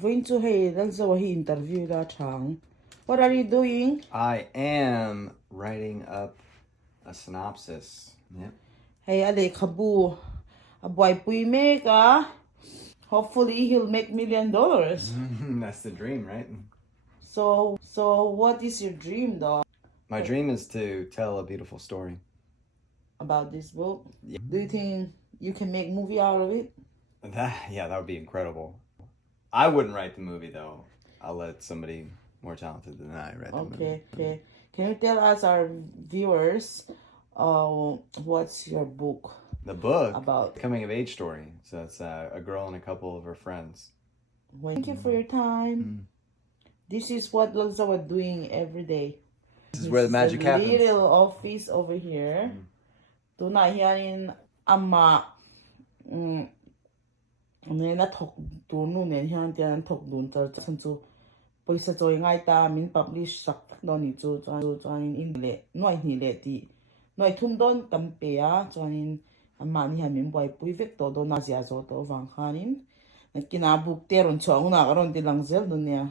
Going to hey, that's what he interviewed that Chang. What are you doing? I am writing up a synopsis. Yep. Hey, Ale Kabu. A boy pui make hopefully he'll make $1 million. That's the dream, right? So what is your dream though? My dream is to tell a beautiful story. About this book? Yeah. Do you think you can make movie out of it? That would be incredible. I wouldn't write the movie though. I'll let somebody more talented than I write the movie. Okay. Can you tell us, our viewers, what's your book? The book about? Coming of age story. So it's a girl and a couple of her friends. Thank you for your time. This is what Lanza was doing every day. This is where the magic happens. Little office over here. Tuna hian amma na thok tu nu ne hian tian thok dun char chan chu poisa choi ngai ta min publish sak no ni chu chuan in le noi ni le ti noi thum don tam pe a chuan in amma ni ha min boi pui vek to do na zia zo to wang khanin kina book te ron chong na ron ti lang zel du ne